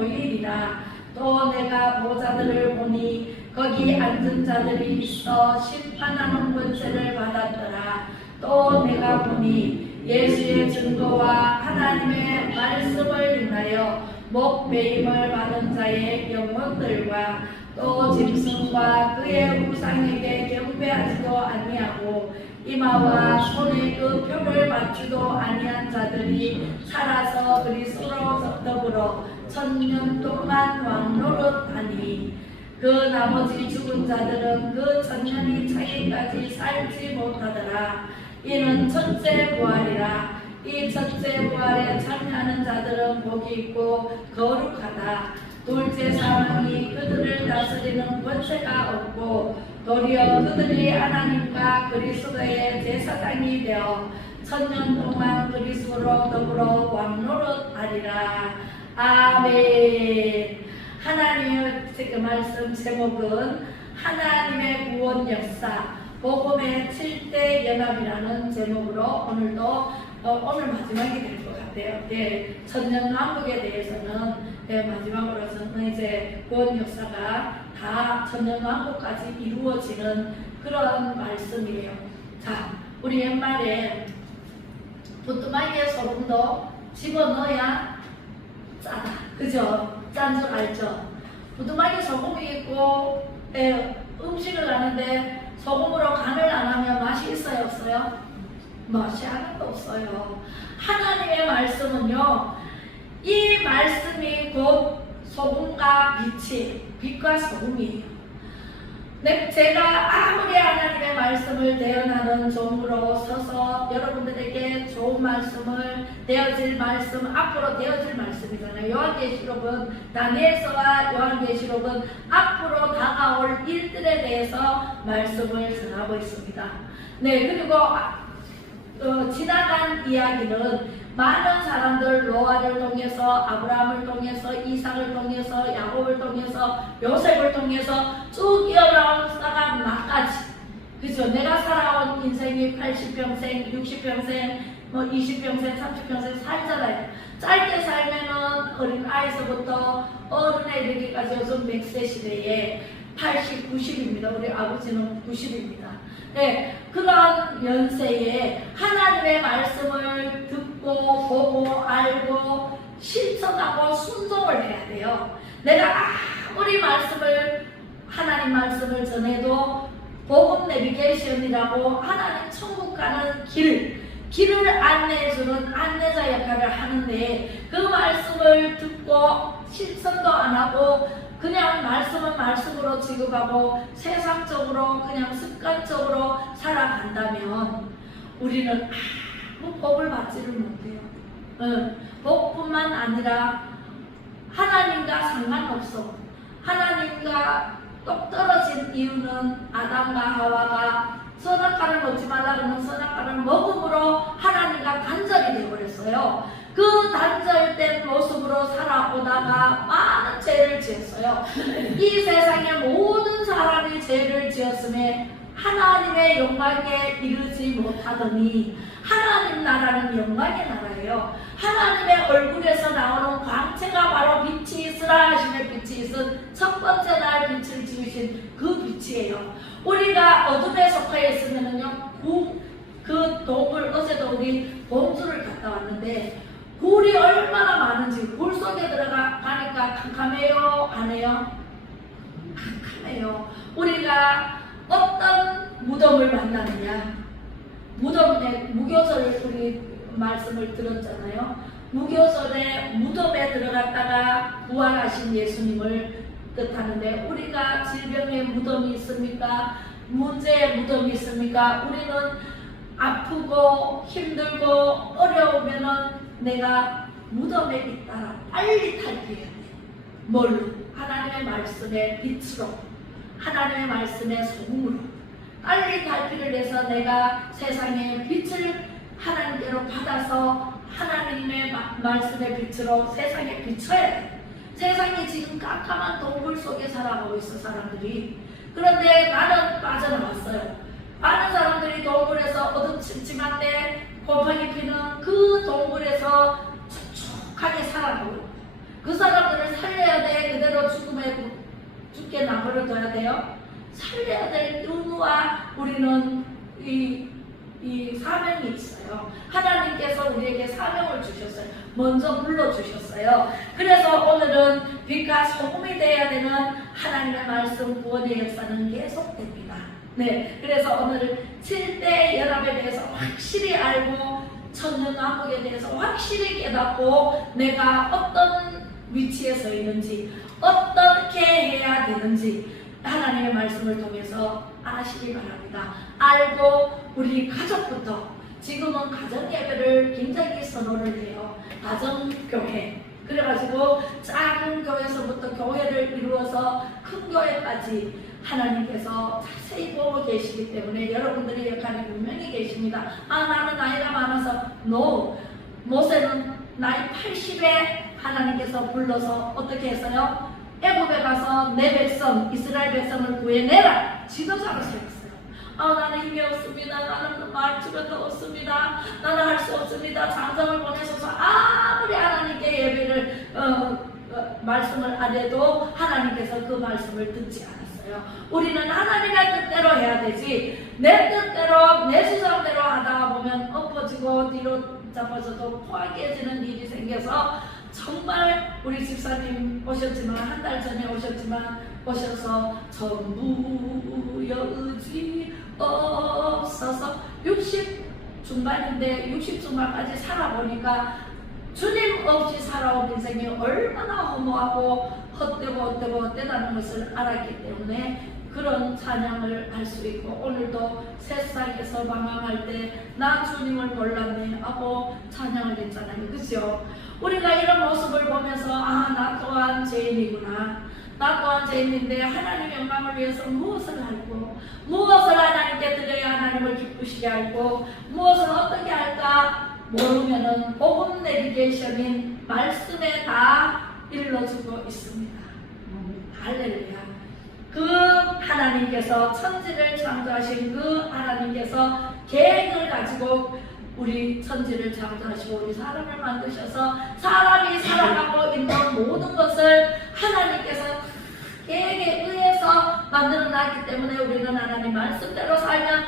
모이리라. 또 내가 보좌들을 보니 거기 앉은 자들이 있어 심판하는 권세를 받았더라. 또 내가 보니 예수의 증거와 하나님의 말씀을 인하여 목배임을 받은 자의 영혼들과 또 짐승과 그의 우상에게 경배하지도 아니하고 이마와 손에 그 표를 맞추도 아니한 자들이 살아서 그리스도로 더불어 1000년 동안 왕노릇하니 그 나머지 죽은 자들은 그 1000년이 차기까지 살지 못하더라. 이는 첫째 부활이라. 이 첫째 부활에 참여하는 자들은 복이 있고 거룩하다. 둘째 사망이 그들을 다스리는 권세가 없고 도리어 그들이 하나님과 그리스도의 제사장이 되어 1000년 동안 그리스도로 더불어 왕노릇하리라. 아멘. 하나님의 말씀 제목은 하나님의 구원 역사 복음의 7대 연합이라는 제목으로 오늘도 오늘 마지막이 될 것 같아요. 네, 천년왕국에 대해서는 마지막으로서는 이제 구원 역사가 다 천년왕국까지 이루어지는 그런 말씀이에요. 자, 우리 옛말에 부뚜막이에 소금도 집어넣어야 짜다. 그죠? 짠 줄 알죠? 부뚜막에 소금이 있고 음식을 하는데 소금으로 간을 안 하면 맛이 있어요? 없어요? 맛이 하나도 없어요. 하나님의 말씀은요, 이 말씀이 곧 소금과 빛과 소금이에요. 제가 아무리 하나님의 말씀을 대언하는 종으로 서서 여러분들에게 좋은 말씀을 되어질 말씀, 앞으로 되어질 말씀이잖아요. 요한계시록은 다니엘서와 요한계시록은 앞으로 다가올 일들에 대해서 말씀을 전하고 있습니다. 네, 그리고 지나간 이야기는 많은 사람들 노아를 통해서 아브라함을 통해서 이삭을 통해서 야곱을 통해서 요셉을 통해서 쭉 이어나오다가 나까지, 그죠? 내가 살아온 인생이 80평생, 60평생, 20평생, 30평생 살잖아요. 짧게 살면은 어린 아이서부터 어른에 이르기까지 요즘 100세 시대에 80, 90입니다. 우리 아버지는 90입니다. 네, 그런 연세에 하나님의 말씀을 듣고 보고 알고 실천하고 순종을 해야 돼요. 내가 아무리 하나님 말씀을 전해도 복음 내비게이션이라고 하나님 천국 가는 길을 안내해주는 안내자 역할을 하는데 그 말씀을 듣고 실천도 안 하고 그냥 말씀은 말씀으로 취급하고 세상적으로 그냥 습관적으로 살아간다면 우리는 아무 복을 받지를 못해요. 복뿐만 아니라 하나님과 상관없어. 하나님과 똑 떨어진 이유는 아담과 하와가 선악과를 먹지 말라 그러면 선악과를 먹음으로 하나님과 단절이 되어버렸어요. 그 단절된 모습으로 살아오다가 많은 죄를 지었어요. 이 세상의 모든 사람이 죄를 지었음에 하나님의 영광에 이르지 못하더니 하나님 나라는 영광의 나라예요. 하나님의 얼굴에서 나오는 광채가 바로 빛이 있으라 하심의 빛이 있은 첫 번째 날 빛을 지으신 그 빛이에요. 우리가 어둠에 속하여 있으면은요, 그 동굴, 어제도 우리 봉수를 갔다 왔는데 굴이 얼마나 많은지, 굴 속에 들어가니까 캄캄해요? 안 해요? 캄캄해요. 우리가 어떤 무덤을 만나느냐? 무교절 우리 말씀을 들었잖아요. 무교절에 무덤에 들어갔다가 부활하신 예수님을 뜻하는데 우리가 질병의 무덤이 있습니까? 문제의 무덤이 있습니까? 우리는 아프고 힘들고 어려우면은 내가 무덤에 있다가 빨리 탈피해야 돼. 뭘로? 하나님의 말씀의 빛으로, 하나님의 말씀의 소금으로 빨리 탈피를 해서 내가 세상의 빛을 하나님께로 받아서 하나님의 말씀의 빛으로 세상에 비춰야 돼. 세상이 지금 깜깜한 동굴 속에 살아가고 있어, 사람들이. 그런데 나는 빠져나왔어요. 많은 사람들이 동굴에서 어둠침침한데 곰팡이 피는 그 동굴에서 촉촉하게 살아가고 그 사람들을 살려 죽게 나무를 둬야 돼요? 살려야 될 의무와 우리는 이 사명이 있어요. 하나님께서 우리에게 사명을 주셨어요. 먼저 불러주셨어요. 그래서 오늘은 빛과 소금이 되어야 되는 하나님의 말씀 구원의 역사는 계속됩니다. 네, 그래서 오늘은 7대 연합에 대해서 확실히 알고 천년왕국에 대해서 확실히 깨닫고 내가 어떤 위치에 서 있는지 어떻게 해야 되는지 하나님의 말씀을 통해서 아시기 바랍니다. 알고 우리 가족부터, 지금은 가정예배를 굉장히 선호를 해요. 가정교회. 그래가지고 작은 교회에서부터 교회를 이루어서 큰 교회까지 하나님께서 자세히 보고 계시기 때문에 여러분들의 역할이 분명히 계십니다. 아, 나는 나이가 많아서 NO! 모세는 나이 80에 하나님께서 불러서 어떻게 했어요? 애굽에 가서 내 백성 이스라엘 백성을 구해내라 지도자로 세웠어요. 아, 나는 힘이 없습니다. 나는 말주변도 없습니다. 나는 할 수 없습니다. 장정을 보내셔서 아무리 하나님께 예배를 말씀을 안 해도 하나님께서 그 말씀을 듣지 않았어요. 우리는 하나님의 뜻대로 해야 되지 내 뜻대로 내 주장대로 하다 보면 엎어지고 뒤로 잡아져도 포가 깨지는 일이 생겨서 정말 우리 집사님 오셨지만 한 달 전에 오셔서 전부 여의지 없어서 60 중반인데 60 중반까지 살아보니까 주님 없이 살아온 인생이 얼마나 허무하고 헛되다는 것을 알았기 때문에 그런 찬양을 할 수 있고 오늘도 세상에서 방황할 때 나 주님을 몰랐네 하고 찬양을 했잖아요. 그죠? 우리가 이런 모습을 보면서 아, 나 또한 죄인이구나. 나 또한 죄인인데 하나님의 영광을 위해서 무엇을 할고 무엇을 하나님께 드려야 하나님을 기쁘시게 할고 무엇을 어떻게 할까 모르면은 복음 내비게이션인 말씀에 다 일러주고 있습니다. 할렐루야. 그 하나님께서 천지를 창조하신 그 하나님께서 계획을 가지고 우리 천지를 창조하시고 우리 사람을 만드셔서 사람이 살아가고 있는 모든 것을 하나님께서 계획에 의해서 만들어놨기 때문에 우리는 하나님 말씀대로 살면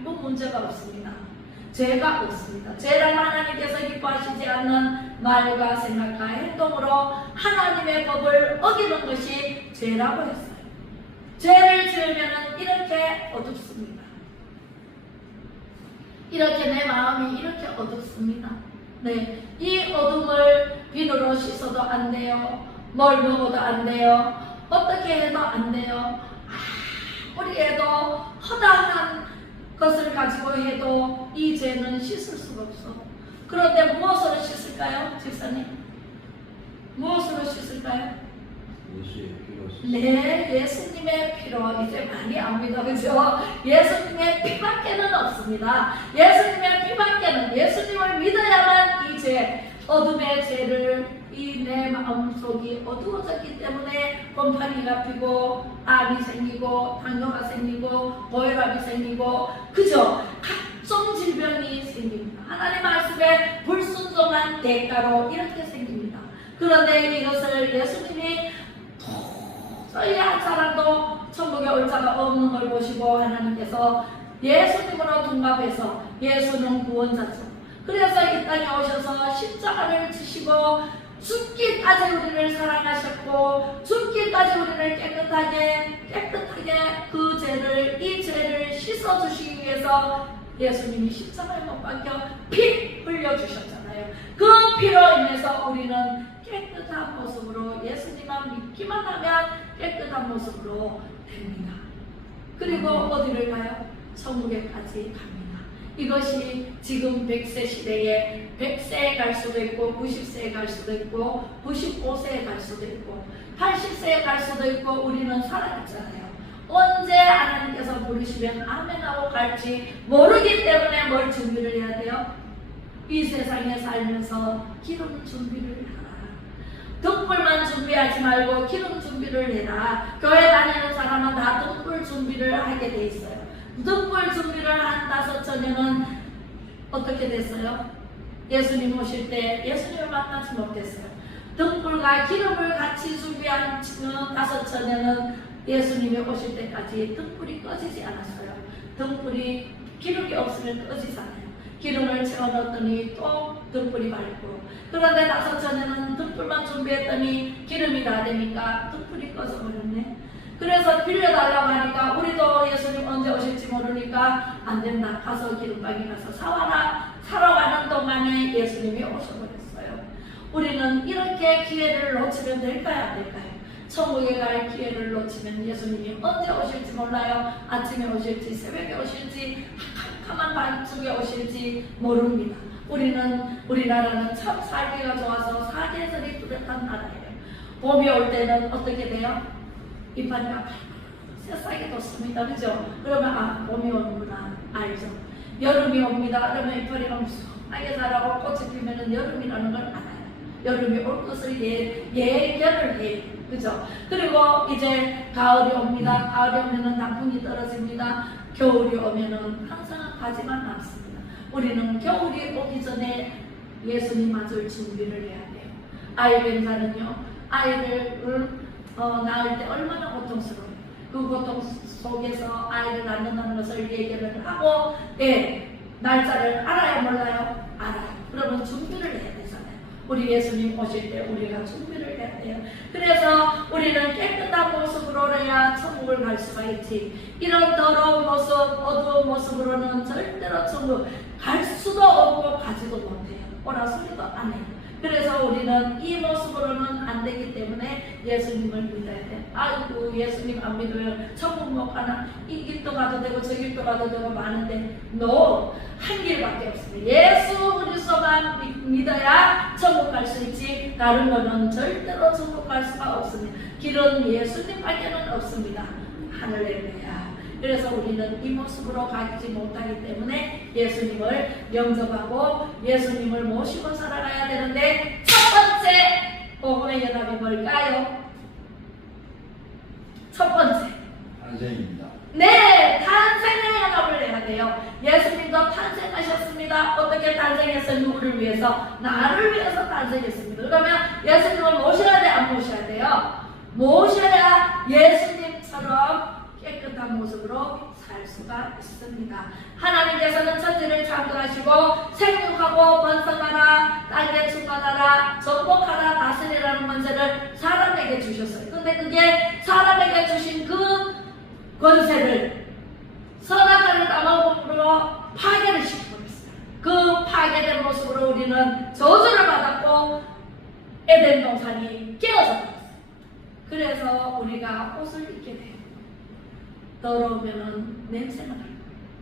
아무 문제가 없습니다. 죄가 없습니다. 죄란 하나님께서 기뻐하시지 않는 말과 생각과 행동으로 하나님의 법을 어기는 것이 죄라고 했어요. 죄를 지으면 이렇게 어둡습니다. 이렇게 내 마음이 이렇게 어둡습니다. 네, 이 어둠을 비누로 씻어도 안 돼요. 뭘 먹어도 안 돼요. 어떻게 해도 안 돼요. 아무리 해도 허다한 것을 가지고 해도 이 죄는 씻을 수가 없어. 그런데 무엇으로 씻을까요, 집사님? 무엇으로 씻을까요? 예수의 피로 네, 예수님의 피로. 이제 많이 압니다. 그죠? 예수님의 피밖에는 없습니다. 예수님의 피밖에는, 예수님을 믿어야만 이 죄, 어둠의 죄를 이 내 마음속이 어두워졌기 때문에 곰팡이가 피고 암이 생기고 당뇨가 생기고 고혈압이 생기고 그죠? 각종 질병이 생깁니다. 하나님 말씀에 불순종한 대가로 이렇게 생깁니다. 그런데 이것을 예수님이 도저히 한 사람도 천국에 올 자가 없는 걸 보시고 하나님께서 예수님으로 둔갑해서 예수는 구원자죠. 그래서 이 땅에 오셔서 십자가를 지시고 죽기까지 우리를 사랑하셨고 죽기까지 우리를 깨끗하게 그 죄를 이 죄를 씻어주시기 위해서 예수님이 십자가에 못 박혀 피 흘려주셨잖아요. 그 피로 인해서 우리는 깨끗한 모습으로 예수님만 믿기만 하면 깨끗한 모습으로 됩니다. 그리고 어디를 가요? 천국에까지 갑니다. 이것이 지금 100세 시대에 100세에 갈 수도 있고 90세에 갈 수도 있고 95세에 갈 수도 있고 80세에 갈 수도 있고 우리는 살아있잖아요. 언제 하나님께서 부르시면 아멘하고 갈지 모르기 때문에 뭘 준비를 해야 돼요? 이 세상에 살면서 기름 준비를 하라. 등불만 준비하지 말고 기름 준비를 해라. 교회 다니는 사람은 다 등불 준비를 하게 돼 있어요. 등불 준비를 한 5처녀는 어떻게 됐어요? 예수님 오실 때 예수님을 만나지 못했어요. 등불과 기름을 같이 준비한 다섯 처녀는 예수님이 오실 때까지 등불이 꺼지지 않았어요. 등불이 기름이 없으면 꺼지잖아요. 기름을 채워 넣었더니 또 등불이 밝고, 그런데 다섯 처녀는 등불만 준비했더니 기름이 다 되니까 등불이 꺼져버렸네. 그래서 빌려달라고 하니까 우리도 예수님 언제 오실지 모르니까 안 된다. 가서 기름방에 가서 사와라. 사러 가는 동안에 예수님이 오셔버렸어요. 우리는 이렇게 기회를 놓치면 될까요? 안 될까요? 천국에 갈 기회를 놓치면 예수님이 언제 오실지 몰라요. 아침에 오실지 새벽에 오실지 캄캄한 밤중에 오실지 모릅니다. 우리나라는 참 살기가 좋아서 사계절이 뚜렷한 나라예요. 봄이 올 때는 어떻게 돼요? 이파리가 새싹이 돋습니다. 그죠? 그러면 봄이 오는구나 알죠? 여름이 옵니다. 그러면 이파리가 무성하게 자라고 꽃이 피면 여름이라는 걸 알아요. 여름이 올 것을 예견을 해요. 그죠? 그리고 이제 가을이 옵니다. 가을이 오면은 단풍이 떨어집니다. 겨울이 오면은 항상 가지만 남습니다. 우리는 겨울이 오기 전에 예수님 맞을 준비를 해야 돼요. 아이 뱀사는요, 아이를 낳을 때 얼마나 고통스러워요. 그 고통 속에서 아이를 낳는다는 것을 예견을 하고, 날짜를 알아요, 몰라요? 알아요. 그러면 준비를 해야 되잖아요. 우리 예수님 오실 때 우리가 준비를 해야 돼요. 그래서 우리는 깨끗한 모습으로 해야 천국을 갈 수가 있지. 이런 더러운 모습, 어두운 모습으로는 절대로 천국 갈 수도 없고 가지도 못해요. 오라 소리도 안 해요. 그래서 우리는 이 모습으로는 안 되기 때문에 예수님을 믿어야 돼요. 아이고 예수님 안 믿으면 천국 못 가나? 이 길도 가도 되고 저 길도 가도 되고 많은데 no! 한 길밖에 없습니다. 예수 그리스도만 믿어야 천국 갈 수 있지, 다른 거는 절대로 천국 갈 수가 없습니다. 길은 예수님밖에는 없습니다. 할렐루야. 그래서 우리는 이 모습으로 가지 못하기 때문에 예수님을 영접하고 예수님을 모시고 살아가야 되는데, 첫 번째 복음의 연합이 뭘까요? 첫 번째 탄생입니다. 네, 탄생의 연합을 해야 돼요. 예수님도 탄생하셨습니다. 어떻게 탄생해서 누구를 위해서? 나를 위해서 탄생했습니다. 그러면 예수님을 모셔야 돼, 안 모셔야 돼요? 모셔야 예수님처럼 깨끗한 모습으로 살 수가 있습니다. 하나님께서는 천지를 창조하시고 생육하고 번성하라, 땅에 충만하라, 정복하라, 다스리라는 권세를 사람에게 주셨어요. 근데 그게 사람에게 주신 그 권세를 선악과를 따먹음으로 파괴를 시켜버렸어요. 그 파괴된 모습으로 우리는 저주를 받았고 에덴 동산이 깨어져 버렸어요. 그래서 우리가 옷을 입게 돼요. 더러우면은 냄새가 나요.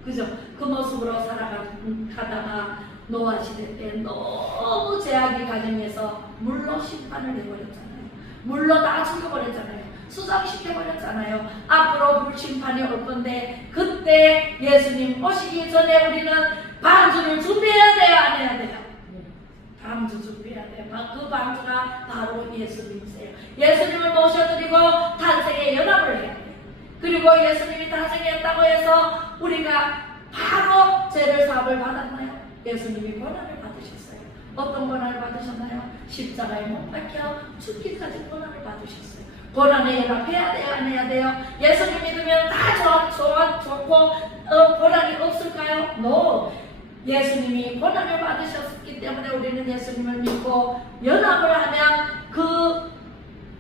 그죠? 그 모습으로 살아가다가 노아 시대 때 너무 제약이 가정해서 물로 심판을 내버렸잖아요. 물로 다 죽여버렸잖아요. 수장시켜버렸잖아요. 앞으로 불심판이 올 건데, 그때 예수님 오시기 전에 우리는 방주를 준비해야 돼요, 안 해야 돼요? 방주 준비해야 돼요. 그 방주가 바로 예수님이세요. 예수님을 모셔드리고 탄생의 연합을 해야 돼요. 그리고 예수님이 탄생했다고 해서 우리가 바로 죄를 사함을 받았나요? 예수님이 고난을 받으셨어요. 어떤 고난을 받으셨나요? 십자가에 못 박혀 죽기까지 고난을 받으셨어요. 고난에 연합해야 돼요, 안 해야 돼요? 예수님 믿으면 다 좋고 고난이 없을까요? No. 예수님이 고난을 받으셨기 때문에 우리는 예수님을 믿고 연합을 하면 그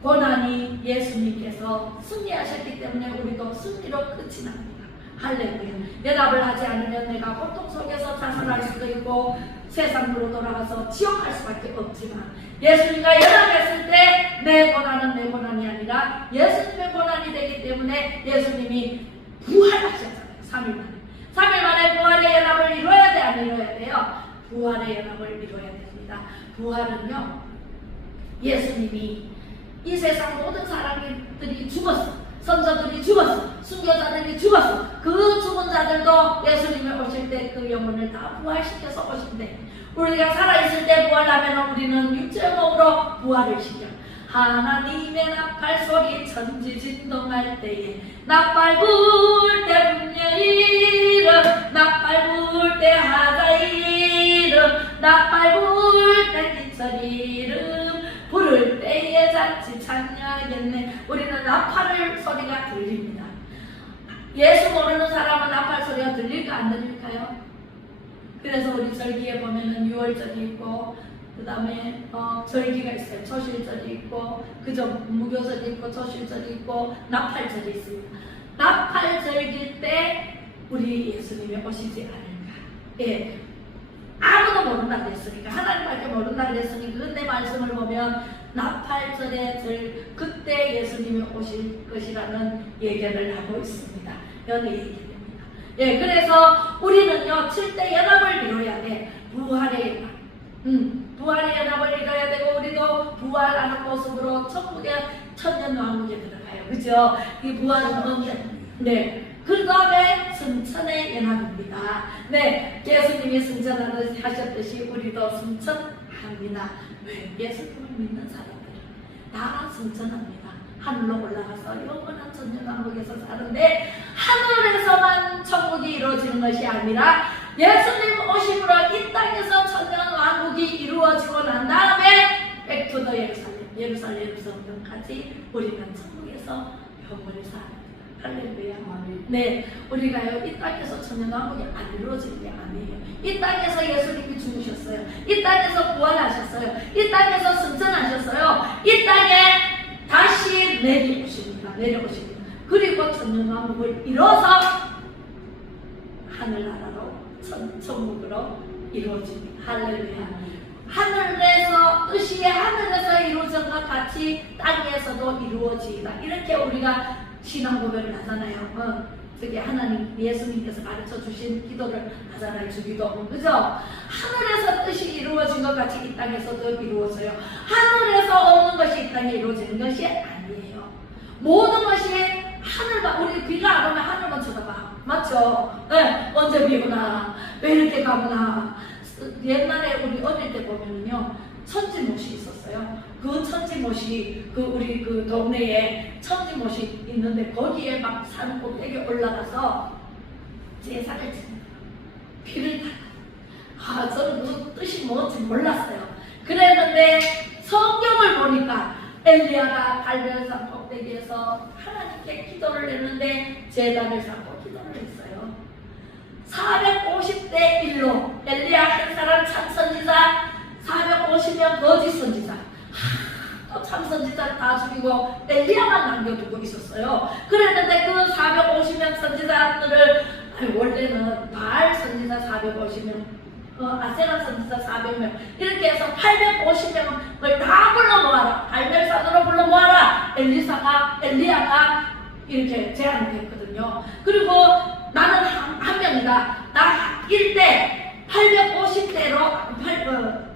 고난이 예수님께서 승리하셨기 때문에 우리도 승리로 끝이 납니다. 할렐루야. 연합을 하지 않으면 내가 고통 속에서 자살할 수도 있고 세상으로 돌아가서 지옥 갈 수밖에 없지만, 예수님과 연합했을 때 내 고난은 내 고난이 아니라 예수님의 고난이 되기 때문에 예수님이 부활하셨잖아요. 3일 만에. 3일 만에 부활의 연합을 이루어야 돼, 안 이루어야 돼요? 부활의 연합을 이루어야 됩니다. 부활은요, 예수님이 이 세상 모든 사람들이 죽었어. 선조들이 죽었어. 순교자들이 죽었어. 그 죽은 자들도 예수님이 오실 때 그 영혼을 다 부활시켜서 오신대. 우리가 살아있을 때 부활하면 우리는 육체의 몸으로 부활을 시켜. 하나님의 나팔 소리 천지진동할 때에 나팔 불 때 분녀 이름, 나팔 불 때 하자 이름, 나팔 불 때 기철 이름, 부를 때에 잔치 찬양하겠네. 우리는 나팔을 소리가 들립니다. 예수 모르는 사람은 나팔 소리가 들릴까 안 들릴까요? 그래서 우리 절기에 보면은 6월절이 있고 그 다음에 절기가 있어요. 초실절이 있고 그저 무교절이 있고 초실절이 있고 나팔절이 있습니다. 나팔절기 때 우리 예수님이 오시지 않을까. 예, 아무도 모른다 그랬으니까 하나님밖에 모른다 그랬으니 그런데 말씀을 보면 나팔절의 그때 예수님이 오실 것이라는 예견을 하고 있습니다. 여기 얘기됩니다. 예, 그래서 우리는요 7대 연합을 이루어야 돼. 부활의 연합. 부활의 연합을 이뤄야 되고 우리도 부활하는 모습으로 천국의 천년왕국에 들어가요. 그죠? 이 부활은 언제? 네. 그 다음에 승천의 연합입니다. 네. 예수님이 승천하셨듯이 우리도 승천합니다. 왜? 예수님을 믿는 사람들은 다 승천합니다. 하늘로 올라가서 영원한 천년왕국에서 사는데 하늘에서만 천국이 이루어지는 것이 아니라 예수님 오심으로 이 땅에서 천년왕국이 이루어지고 난 다음에 백투더 예루살렘 성경까지 우리는 천국에서 영원히 삽니다. 할렐루야. 네, 우리가요 이 땅에서 천년왕국이 안 이루어지는 게 아니에요. 이 땅에서 예수님이 죽으셨어요. 이 땅에서 부활하셨어요. 이 땅에서 승천하셨어요. 이 땅에 다시 내려오십니다. 그리고 천년왕국을 이뤄서 하늘나라로 천국으로 이루어집니다. 할렐루야. 하늘에서 뜻이 하늘에서 이루어진 것 같이 땅에서도 이루어지다. 이렇게 우리가 신앙 고백을 하잖아요. 저기 하나님 예수님께서 가르쳐 주신 기도를 하잖아요. 주기도. 그죠? 하늘에서 뜻이 이루어진 것 같이 이 땅에서도 이루어져요. 하늘에서 없는 것이 이 땅에 이루어지는 것이 아니에요. 모든 것이 하늘만, 우리 비가 안 오면 하늘만 쳐다봐. 맞죠? 네, 언제 비구나, 왜 이렇게 가구나. 옛날에 우리 어릴 때 보면은요, 천지못이 있었어요. 그 천지못이, 우리 그 동네에 천지못이 있는데, 거기에 막 산 꼭대기 올라가서 제사를 지내요. 비를 타. 저는 그 뜻이 뭔지 몰랐어요. 그랬는데, 성경을 보니까, 엘리야가 갈멜산 꼭대기에서 하나님께 기도를 했는데 제단을 쌓고 기도를 했어요. 450대 1로 엘리야 한 사람 참선지자, 450명 거짓 선지자, 또 참선지자 다 죽이고 엘리야만 남겨두고 있었어요. 그랬는데 그 450명 선지자들을 원래는 바알 선지자 450명, 아세라 선지자 400명 이렇게 해서 850명을 다 불러 모아라. 갈멜산으로 불러 모아라. 엘리야가 이렇게 제안을 했거든요. 그리고 나는 한 명이다. 나 1대 850대로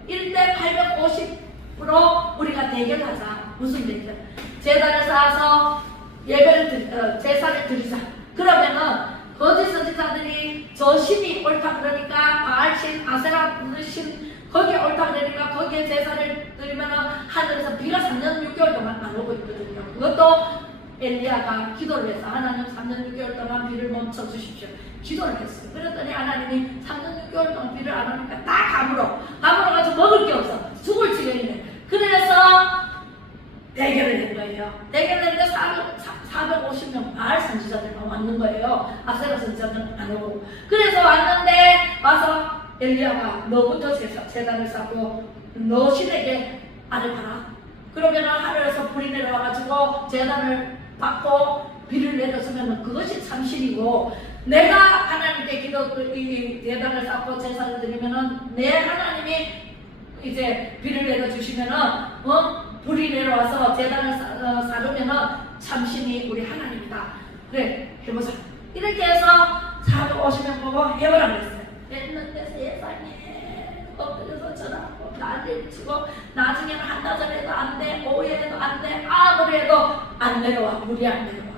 1대 850으로 우리가 대결하자. 무슨 대결? 제단을 쌓아서 예배를 제사를 드리자. 그러면은 거짓 선지자들이 저 신이 옳다 그러니까 바알신, 아세라 신 거기에 옳다 그러니까 거기에 제사를 드리면 하늘에서 비가 3년 6개월 동안 안 오고 있거든요. 그것도 엘리야가 기도를 해서 하나님 3년 6개월 동안 비를 멈춰 주십시오. 기도를 했어요. 그랬더니 하나님이 3년 6개월 동안 비를 안 오니까 다 가물어가지고 먹을 게 없어. 죽을 지경이네. 그래서 대결을 한 거예요. 대결을 했는데 450명 바알 선지자들만 왔는 거예요. 아세라 선지자들은 안 오고. 그래서 왔는데 와서 엘리야가 너부터 제단을 쌓고 너 신에게 아를 봐라. 그러면 하늘에서 불이 내려와가지고 제단을 받고 비를 내려주면 그것이 참신이고, 내가 하나님께 이 제단을 쌓고 제사를 드리면은 내 하나님이 이제 비를 내려주시면은 불이 내려와서 제단을 쌓으면은 참신이 우리 하나님이다. 그래, 해보자. 이렇게 해서 450명 보고 해보라 그랬어요. 했는데 세상에 엎드려서 전화하고 난리를 치고 나중에는 한나절 해도 안 돼, 오후에 해도 안 돼, 아무리 해도 안 내려와. 물이 안 내려와.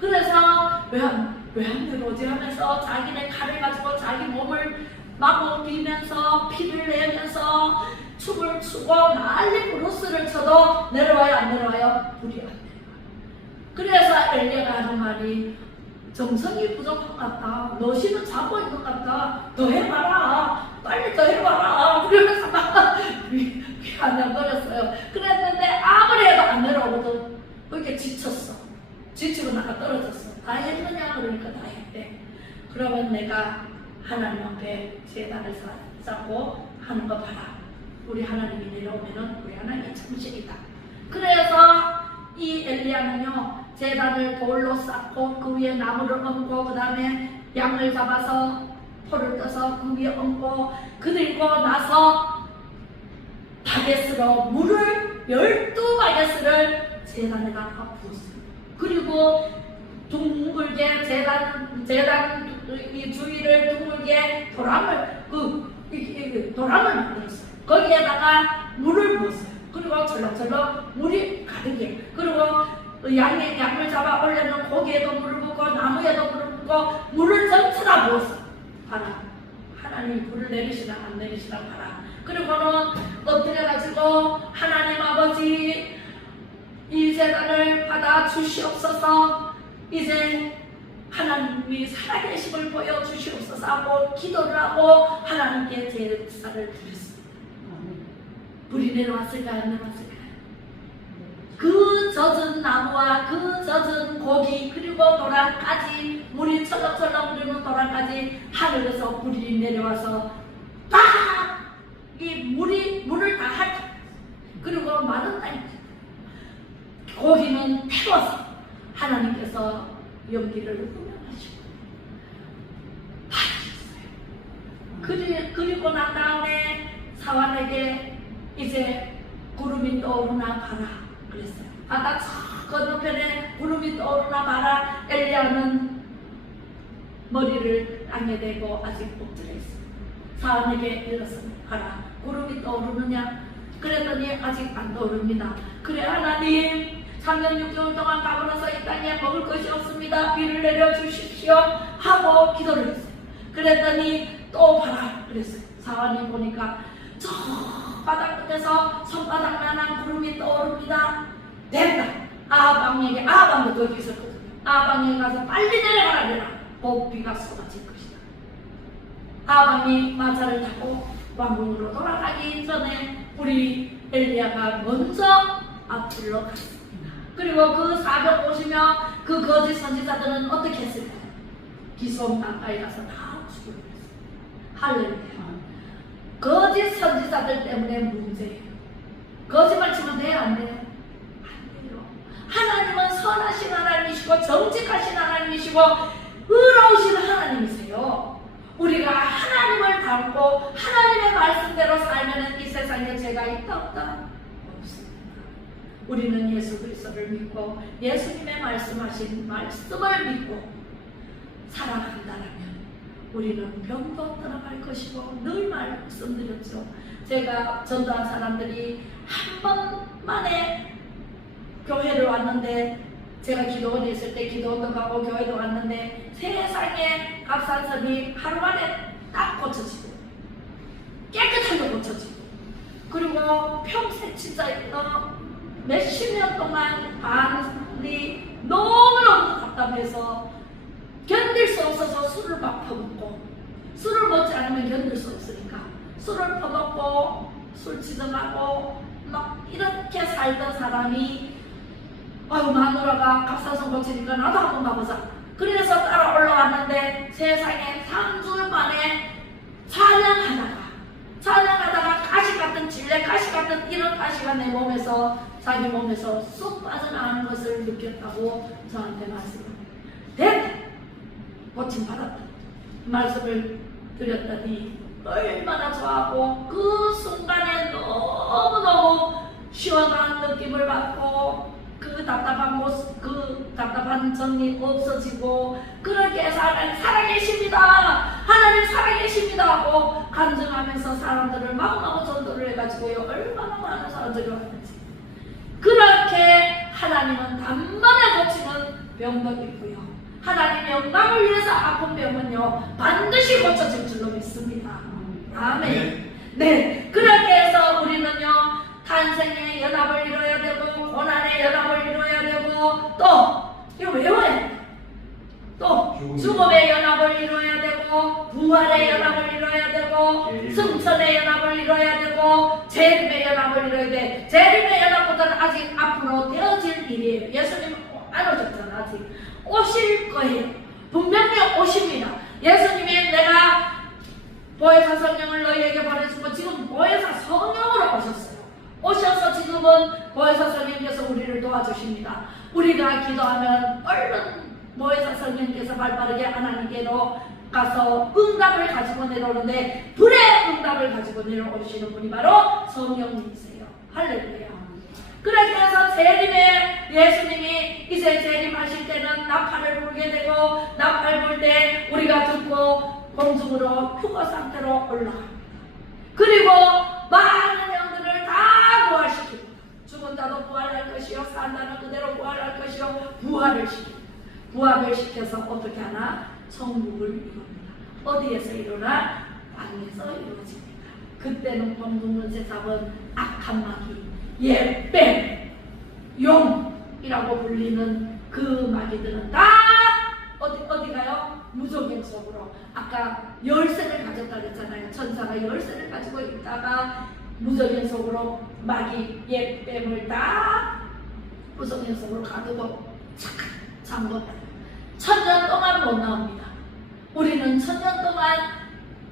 그래서 왜 안 내려오지 하면서 자기네 칼을 가지고 자기 몸을 막 비면서 피를 내면서 춤을 추고 난리 브루스를 쳐도 내려와요 안 내려와요? 불이 안 내려와요. 그래서 엘리야가 하는 말이 정성이 부족한 것 같다. 너 신은 자고 있는 것 같다. 더 해봐라. 빨리 더 해봐라. 그러면서 막 이렇게 안 내버렸어요. 그랬는데 아무리 해도 안 내려오거든. 그렇게 지쳤어. 지치고 나가 떨어졌어. 다 했느냐? 그러니까 다 했대. 그러면 내가 하나님 앞에 제단을 쌓고 하는 거 봐라. 우리 하나님이 내려오면은 우리 하나님이 참신이다. 그래서 이 엘리야는요, 제단을 돌로 쌓고 그 위에 나무를 얹고 그 다음에 양을 잡아서 포를 떠서 그 위에 얹고 그리고 나서 바게스로 물을 12바게스를 제단에다가 부었어요. 그리고 둥글게 제단 이 주위를 둥글게 도랑을 만들었어요. 거기에다가 물을 부었어요. 그리고 철렁철렁 물이 가득해. 그리고 양을 잡아 올려놓은 고기에도 물을 붓고 나무에도 물을 붓고 물을 전부 다 부었어. 봐라. 하나님이 불을 내리시나 안 내리시나 봐라. 그리고는 엎드려가지고 하나님 아버지 이 제단을 받아 주시옵소서. 이제 하나님이 살아계심을 보여주시옵소서 하고 기도를 하고 하나님께 제사를 드렸습니다. 불이 내려왔을까요? 안 내려왔을까요? 그 젖은 나무와 그 젖은 고기 그리고 도랑까지 물이 철렁철렁 흐르는 도랑까지 하늘에서 불이 내려와서 딱 이 물을 다 핥아. 그리고 마른 날 고기는 태워서 하나님께서 연기를 흠명하시고 받으셨어요. 그리고 난 다음에 사환에게 이제 구름이 떠오르나 봐라 그랬어요. 바다 저 건너편에 구름이 떠오르나 봐라. 엘리야는 머리를 땅에 대고 아직 엎드려 있어요. 사환에게 일러서 봐라. 구름이 떠오르느냐? 그랬더니 아직 안 떠오릅니다. 그래 하나님 3년 6개월 동안 가보나서 이 땅에 먹을 것이 없습니다. 비를 내려주십시오 하고 기도를 했어요. 그랬더니 또 봐라 그랬어요. 사환이 보니까 저 바닥 끝에서 손바닥만한 구름이 떠오릅니다. 된다. 아방도 거기 있었거든요. 아방에 가서 빨리 내려가라 그래라. 복비가 쏟아질 것이다. 아방이 마차를 타고 왕궁으로 돌아가기 전에 우리 엘리야가 먼저 앞길로 갔습니다. 그리고 그 450명 그 거짓 선지자들은 어떻게 했을까요? 기쏨 가까이 가서 다 죽여 버렸어요. 할렐루야. 거짓 선지자들 때문에 문제예요. 거짓말 치면 돼요? 안 돼요? 안 돼요. 하나님은 선하신 하나님이시고 정직하신 하나님이시고 의로우신 하나님이세요. 우리가 하나님을 닮고 하나님의 말씀대로 살면 이 세상에 죄가 있다 없다? 없습니다. 우리는 예수 그리스도를 믿고 예수님의 말씀하신 말씀을 믿고 살아간다면 우리는 병도 떠나갈 것이고 늘 말씀드렸죠. 제가 전도한 사람들이 한 번만에 교회를 왔는데 제가 기도원에 있을 때 기도원도 가고 교회도 왔는데 세상에 갑상선이 하루 만에 딱 고쳐지고 깨끗하게 고쳐지고 그리고 평생 진짜 몇십 년 동안 반이 너무너무 답답해서 견딜 수 없어서 술을 막 퍼먹고 술을 먹지 않으면 견딜 수 없으니까 술을 퍼먹고 술 치정하고 막 이렇게 살던 사람이 아유 마누라가 갑상선 고치니까 나도 한번 가보자. 그래서 따라 올라왔는데 세상에 3주 만에 찬양하다가 가시 같은 질레 가시 같은 이런 가시가 내 몸에서 자기 몸에서 쏙 빠져나가는 것을 느꼈다고 저한테 말씀합니다. 됐다. 고침받았다. 말씀을 드렸더니 얼마나 좋아하고 그 순간에 너무너무 시원한 느낌을 받고 그 답답한 모습, 그 답답한 정이 없어지고 그렇게 살아계십니다. 하나님 살아계십니다 하고 간증하면서 사람들을 마구마구 전도를 해가지고요. 얼마나 많은 사람들이 왔는지. 그렇게 하나님은 단번에 고치는 병도 있고요. 하나님 영광을 위해서 아픈 병은요 반드시 고쳐질 줄로 믿습니다. 아멘. 네, 그렇게 해서 우리는요 탄생의 연합을 이뤄야 되고 고난의 연합을 이뤄야 되고 또 이거 외워야 돼. 또 죽음의 연합을 이루어야 되고, 부활의 연합을 이루어야 되고, 승천의 연합을 이루어야 되고, 재림의 연합을 이루어야 돼. 재림의 연합보다는 아직 앞으로 되어질 일이에요. 예수님 안 오셨잖아. 아직 오실 거예요. 분명히 오십니다. 예수님이 내가 보혜사 성령을 너희에게 보내주고, 지금 보혜사 성령으로 오셨어요. 오셔서 지금은 보혜사 성령께서 우리를 도와주십니다. 우리가 기도하면 얼른 보혜사 성령께서 발빠르게 하나님께로 가서 응답을 가지고 내려오는데, 불의 응답을 가지고 내려오시는 분이 바로 성령님이세요. 할렐루야. 그래서 재림에 예수님이 이제 재림하실 때는 나팔을 불게 되고, 나팔 불 때 우리가 듣고 공중으로 휴거 상태로 올라갑니다. 그리고 많은 영들을 다 부활시킵니다. 죽은 자도 부활할 것이요, 산 자는 그대로 부활할 것이요, 부활을 시킵니다. 부활을 시켜서 어떻게 하나? 천국을 이룹니다. 어디에서 일어나? 땅에서 이루어집니다. 그때는 공중을 세상은 악한 마귀, 예뱀, 용이라고 불리는 그 마귀들은 다 어디 가요? 무적행 속으로. 아까 열쇠를 가졌다 그랬잖아요. 천사가 열쇠를 가지고 있다가 무적행 속으로 마귀, 예뱀을 다 무적행 속으로 가두고 잠궈요. 1000년 동안 못 나옵니다. 우리는 1000년 동안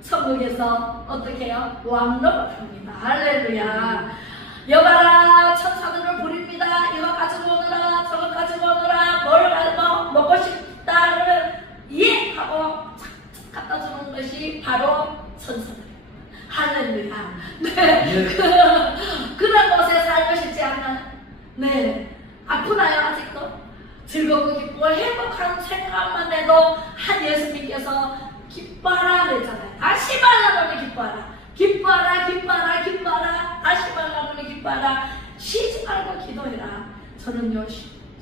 천국에서 어떻게 해요? 왕노릇합니다. 할렐루야. 여봐라, 천사들을 부립니다. 이거 가지고 오너라, 저거 가지고 오너라, 뭘 먹고 싶다 그러면 예! 하고 착착 갖다 주는 것이 바로 천사들입니다. 할렐루야. 네. 그런 곳에 살고 싶지 않나요? 네. 아프나요, 아직도? 즐겁고 기쁘고 행복한 생각만 해도 한 예수님께서 기뻐하라 그랬잖아요. 다시 말하노니 기뻐하라. 기뻐하라, 기뻐하라, 기뻐하라. 다시 말하노니 기뻐하라. 쉬지 말고 기도해라. 저는요,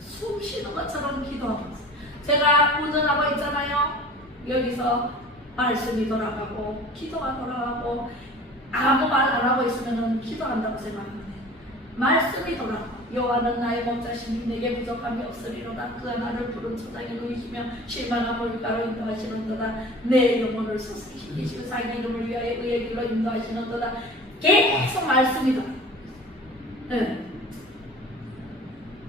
숨 쉬는 것처럼 기도하고 있어요. 제가 운전하고 있잖아요. 여기서 말씀이 돌아가고 기도가 돌아가고 아무 말 안 하고 있으면 기도한다고 생각합니다. 말씀이 돌아가고 여호와는 나의 목자시니 내게 부족함이 없으리로다. 그가 나를 푸른 초장에 누이시며 실만한 물가로 인도하시는도다. 내 영혼을 소생시키시고 자기 이름을 위하여 의의 길로 인도하시는도다. 계속 말씀이 돌아가고, 네.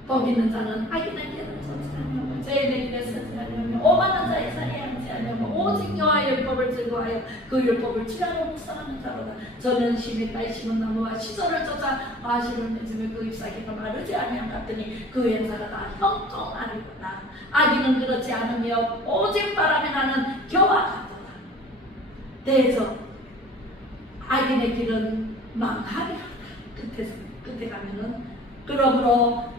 복 있는 자는 악인에게는 서지 아니하고 죄인에게 서지 아니하며 오만한 자의 사이에 앉지 아니하며 오직 여호와의 율법을 즐거워하여 그 율법을 지라로 묵상하는 자로다. 저는 심히 따위 심은 나무와 시설을 쫓아 마시를 맺으며 그 잎사귀가 마르지 아니한 같더니 그 행사가 다 형통하리로다. 악인은 그렇지 않으며 오직 바람이 나는 겨와 같도다. 대저 악인의 길은 망하리로다. 끝에 가면은 그러므로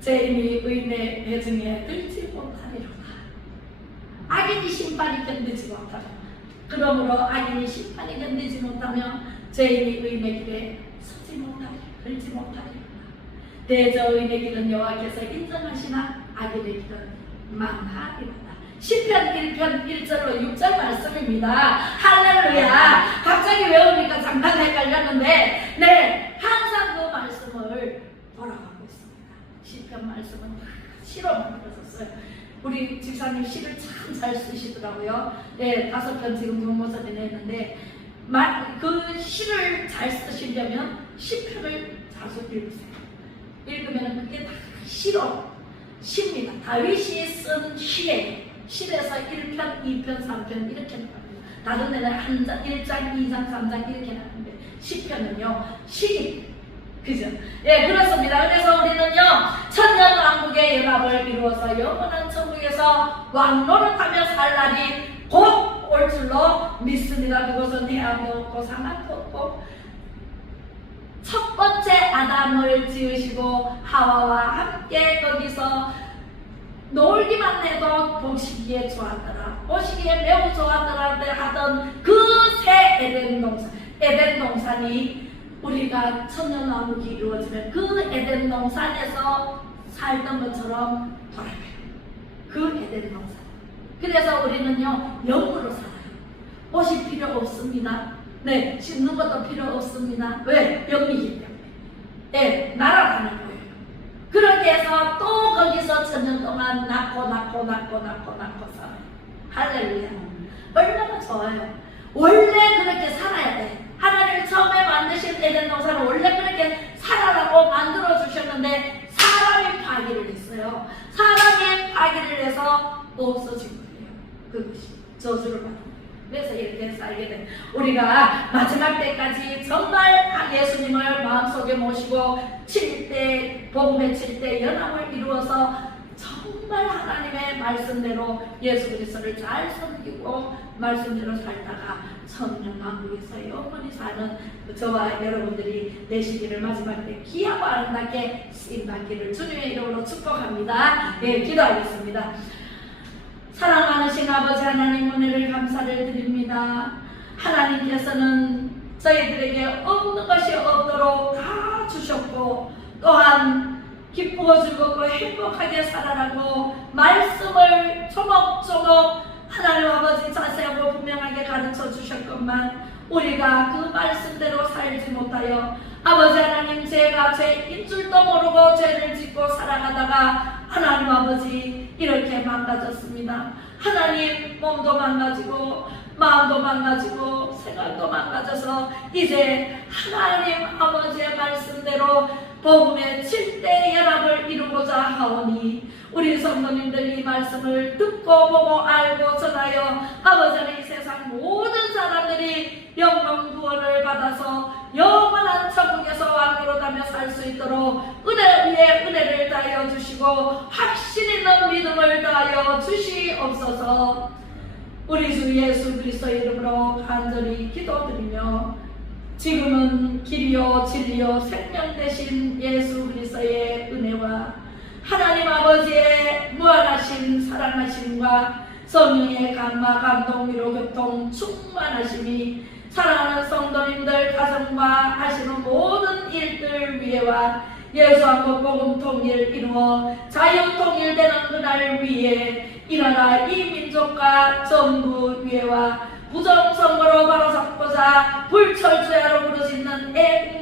죄인이 의인의 배중에 들지 못하리로다. 악인이 심판이 견디지 못하며, 그러므로 악인이 심판이 견디지 못하며 죄인이 의인의 길에 서지 못하리로다. 들지 못하리로다. 대저 의인의 길은 여호와께서 인정하시나 악인의 길은 망하리로다. 시편 1편 1절로 6절 말씀입니다. 할렐루야. 갑자기 외우니까 잠깐 헷갈렸는데, 네, 항상 그 말씀을 돌아가고 있습니다. 시편 말씀은 시로 만들어졌어요. 우리 집사님 시를 참 잘 쓰시더라고요. 네, 5편 지금 경모전에 냈는데, 그 시를 잘 쓰시려면 시편을 자주 읽으세요. 읽으면 그게 다 시로 시입니다. 다윗이 쓴 시예요. 시에서 1편, 2편, 3편 이렇게 나갑니다. 다른 데는 1장, 2장, 3장 이렇게 나가는데 시편은요, 시, 그죠? 예, 그렇습니다. 그래서 우리는요, 천년 왕국의 연합을 이루어서 영원한 천국에서 왕노릇하며 살 날이 곧 올 줄로 믿습니다. 그것은 해악이 없고 상함도 없고, 첫 번째 아담을 지으시고 하와와 함께 거기서 놀기만 해도 보시기에 좋았더라, 보시기에 매우 좋았더라 하던 그 새 에덴 동산이 우리가 천년왕국이 이루어지면 그 에덴 동산에서 살던 것처럼 돌아가요. 그 에덴 동산. 그래서 우리는요, 영으로 살아요. 옷이 필요 없습니다. 네, 씻는 것도 필요 없습니다. 왜? 영이기 때문에. 예, 날아가는 거예요. 그렇게 해서 또 거기서 천년 동안 낳고 살아요. 할렐루야. 얼마나 좋아요. 원래 그렇게 살아야 돼. 하나님이 처음에 만드신 에덴 동산을 원래 그렇게 살아라고 만들어 주셨는데 사람이 파기를 했어요. 사람이 파기를 해서 없어진 거예요. 그것이 저주를 받은 거예요. 그래서 이렇게 살게 된 우리가 마지막 때까지 정말 예수님을 마음속에 모시고 7대 복음의 7대 연합을 이루어서 정말 하나님의 말씀대로 예수 그리스도를 잘 섬기고 말씀대로 살다가 천년 왕국에서 영원히 사는 저와 여러분들이 되시기를 마지막 때 귀하고 아름답게 쓰임받기를 주님의 이름으로 축복합니다. 예, 기도하겠습니다. 사랑 많으신 아버지 하나님 은혜를 감사를 드립니다. 하나님께서는 저희들에게 없는 것이 없도록 다 주셨고 또한 기쁘고 즐겁고 행복하게 살아라고 말씀을 조목조목 하나님 아버지 자세하고 분명하게 가르쳐 주셨건만 우리가 그 말씀대로 살지 못하여 아버지 하나님 제가 죄인 줄도 모르고 죄를 짓고 살아가다가 하나님 아버지 이렇게 망가졌습니다. 하나님 몸도 망가지고 마음도 망가지고 생활도 망가져서 이제 하나님 아버지의 말씀대로 복음의 7대 연합을 이루고자 하오니 우리 성도님들 이 말씀을 듣고 보고 알고 전하여 아버지 하나님 이 세상 모든 사람들이 영광 구원을 받아서 영원한 천국에서 왕으로 가며 살 수 있도록 은혜 위에 은혜를 더하여 주시고 확신 있는 믿음을 더하여 주시옵소서. 우리 주 예수 그리스도 이름으로 간절히 기도드리며 지금은 길이요 진리요 생명 되신 예수 그리스도의 은혜와 하나님 아버지의 무한하신 사랑하심과 성령의 감화 감동 위로 교통 충만하심이 사랑하는 성도님들 가정과 하시는 모든 일들 위에와 예수와 복음 통일 이루어 자유 통일되는 그날 위에 이 나라 이 민족과 정부 위에와 부정선거로 바로잡고자 불철주야로 부르짖는